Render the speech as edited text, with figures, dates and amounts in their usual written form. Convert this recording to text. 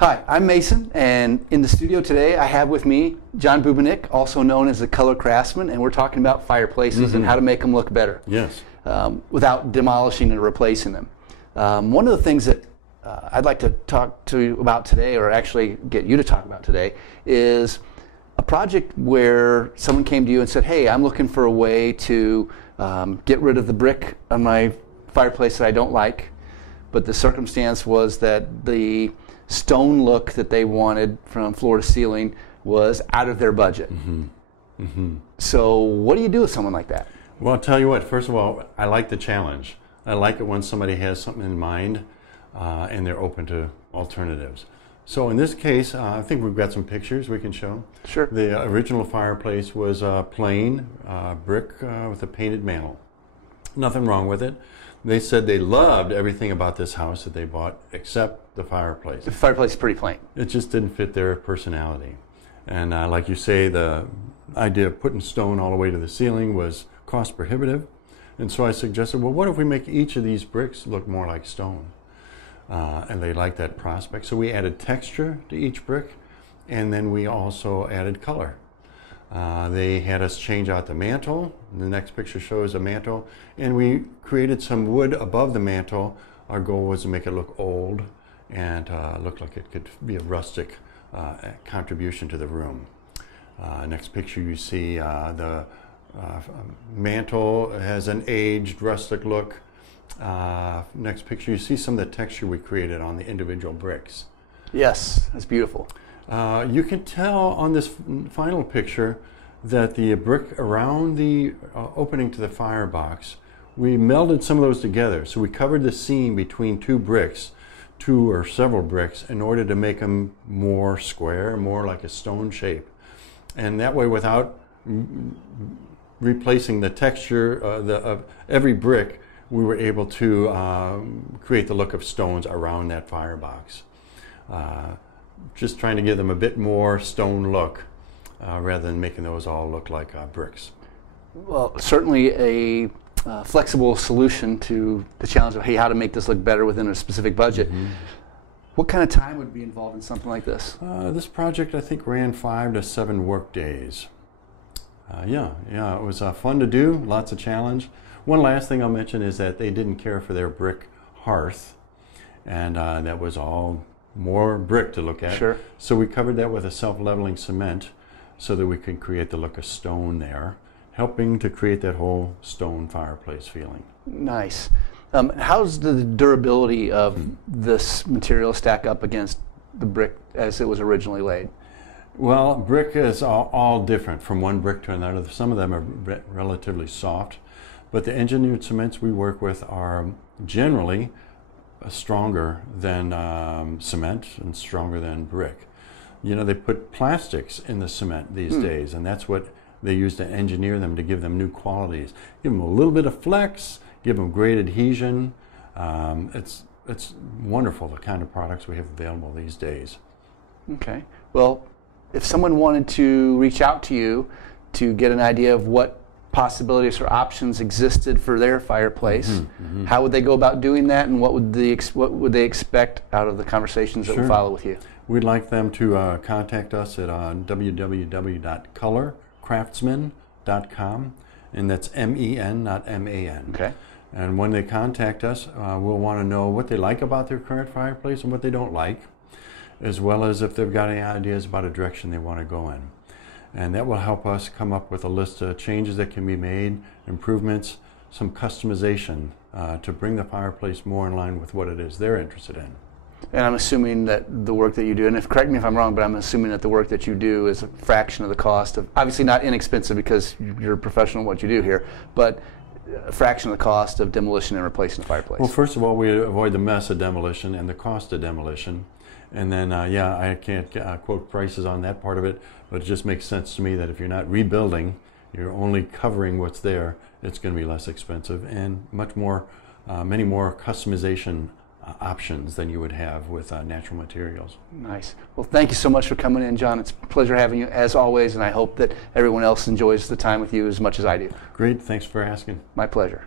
Hi, I'm Mason, and in the studio today I have with me John Bubenik, also known as the Color Craftsman, and we're talking about fireplaces and how to make them look better. Yes. Without demolishing and replacing them. One of the things that I'd like to talk to you about today, or actually get you to talk about today, is a project where someone came to you and said, hey, I'm looking for a way to get rid of the brick on my fireplace that I don't like, but the circumstance was that the stone look that they wanted from floor to ceiling was out of their budget. So what do you do with someone like that? Well, I'll tell you what, first of all, I like the challenge. I like it when somebody has something in mind and they're open to alternatives. So in this case, I think we've got some pictures we can show. Sure. The original fireplace was plain brick with a painted mantle. Nothing wrong with it. They said they loved everything about this house that they bought except the fireplace. The fireplace is pretty plain. It just didn't fit their personality. And like you say, the idea of putting stone all the way to the ceiling was cost prohibitive. And so I suggested, well, what if we make each of these bricks look more like stone? And they liked that prospect. So we added texture to each brick, and then we also added color. They had us change out the mantle. The next picture shows a mantle, and we created some wood above the mantle. Our goal was to make it look old and look like it could be a rustic contribution to the room. Next picture you see the mantle has an aged rustic look. Next picture you see some of the texture we created on the individual bricks. Yes, that's beautiful. You can tell on this final picture that the brick around the opening to the firebox, we melded some of those together. So we covered the seam between two bricks, two or several bricks, in order to make them more square, more like a stone shape. And that way, without replacing the texture of every brick, we were able to create the look of stones around that firebox. Just trying to give them a bit more stone look rather than making those all look like bricks. Well, certainly a flexible solution to the challenge of, hey, how to make this look better within a specific budget. What kind of time would be involved in something like this? This project, I think, ran 5 to 7 work days. Yeah, it was fun to do, lots of challenge. One last thing I'll mention is that they didn't care for their brick hearth, and that was all more brick to look at. Sure. So we covered that with a self-leveling cement so that we could create the look of stone there, helping to create that whole stone fireplace feeling. Nice. How's the durability of this material stack up against the brick as it was originally laid? Well, brick is all different from one brick to another. Some of them are relatively soft, but the engineered cements we work with are generally stronger than cement and stronger than brick. You know, they put plastics in the cement these days, and that's what they use to engineer them to give them new qualities. Give them a little bit of flex, give them great adhesion. It's wonderful, the kind of products we have available these days. Okay. Well, if someone wanted to reach out to you to get an idea of what possibilities or options existed for their fireplace, how would they go about doing that, and what would they expect out of the conversations that will follow with you? We'd like them to contact us at www.colorcraftsmen.com, and that's M-E-N, not M-A-N. Okay. And when they contact us, we'll want to know what they like about their current fireplace and what they don't like, as well as if they've got any ideas about a direction they want to go in. And that will help us come up with a list of changes that can be made, improvements, some customization to bring the fireplace more in line with what it is they're interested in. And I'm assuming that the work that you do, and correct me if I'm wrong, but I'm assuming that the work that you do is a fraction of the cost of, obviously not inexpensive because you're a professional in what you do here, but a fraction of the cost of demolition and replacing the fireplace. Well, first of all, we avoid the mess of demolition and the cost of demolition. And then, yeah, I can't quote prices on that part of it, but it just makes sense to me that if you're not rebuilding, you're only covering what's there, it's going to be less expensive and much more, many more customization options than you would have with natural materials. Nice. Well, thank you so much for coming in, John. It's a pleasure having you as always, and I hope that everyone else enjoys the time with you as much as I do. Great. Thanks for asking. My pleasure.